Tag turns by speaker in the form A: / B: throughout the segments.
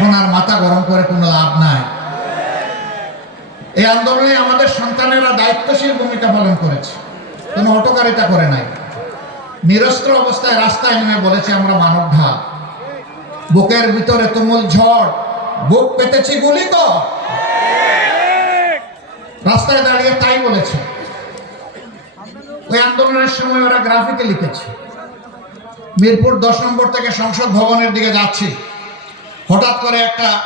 A: এখন আর মাথা গরম করে কোনো লাভ নাই। এই আন্দোলনে আমাদের সন্তানেরা দায়িত্বশীল ভূমিকা পালন করেছে। কোনো হটকারিতা করে নাই। নিরস্ত্র অবস্থায় রাস্তায় নেমে বলেছে, আমরা মানব ঢাল। বুকের ভিতরে তুমুল ঝড়। বুক পেতেছি গুলি তো। রাস্তায় দাঁড়িয়ে তাই বলেছে। ওই আন্দোলনের সময় ওরা গ্রাফিকে লিখেছে। মিরপুর দশ নম্বর থেকে সংসদ ভবনের দিকে যাচ্ছি। হঠাৎ করে একটা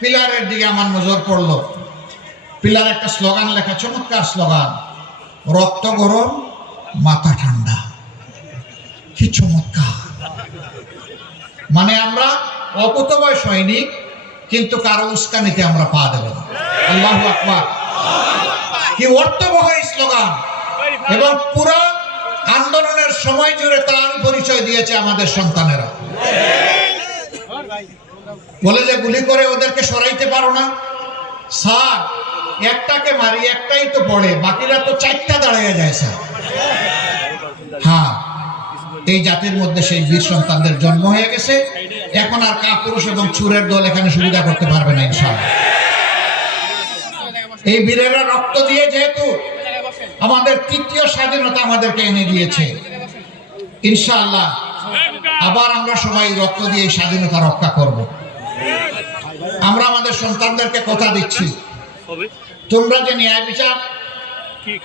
A: পিলারের দিকে আমার নজর পড়ল। পিলার একটা স্লোগান লেখা, চমৎকার স্লোগান, রক্ত গরম, মাথা ঠান্ডা। কি চমৎকার। মানে আমরা অকুতবয় সৈনিক, কিন্তু কারও উস্কানিতে আমরা পা দেব না। আল্লাহ আকবার। কি অর্থবহ স্লোগান। এবং পুরো আন্দোলনের সময় জুড়ে তার পরিচয় দিয়েছে আমাদের সন্তানেরা। বলে যে গুলি করে ওদেরকে সরাইতে পারো না। স্যার, একটাকে মারি, একটাই তো পড়ে, বাকিরা তো চারটা দাঁড়িয়ে যায়, স্যার। হ্যাঁ এই জাতির মধ্যে সেই বীর সন্তানদের জন্ম হয়ে গেছে। এখন আর কাপুরুষ এবং চুরের দল এখানে সুবিধা করতে পারবে না, ইনশাআল্লাহ। এই বীরেরা রক্ত দিয়ে যেহেতু আমাদের তৃতীয় স্বাধীনতা আমাদেরকে এনে দিয়েছে, ইনশাআল্লাহ। আবার আমরা সবাই রক্ত দিয়ে স্বাধীনতা রক্ষা করব। আমরা আমাদের সন্তানদেরকে কথা দিচ্ছি। তোমরা যে ন্যায় বিচার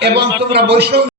A: এবং তোমরা বৈষম্য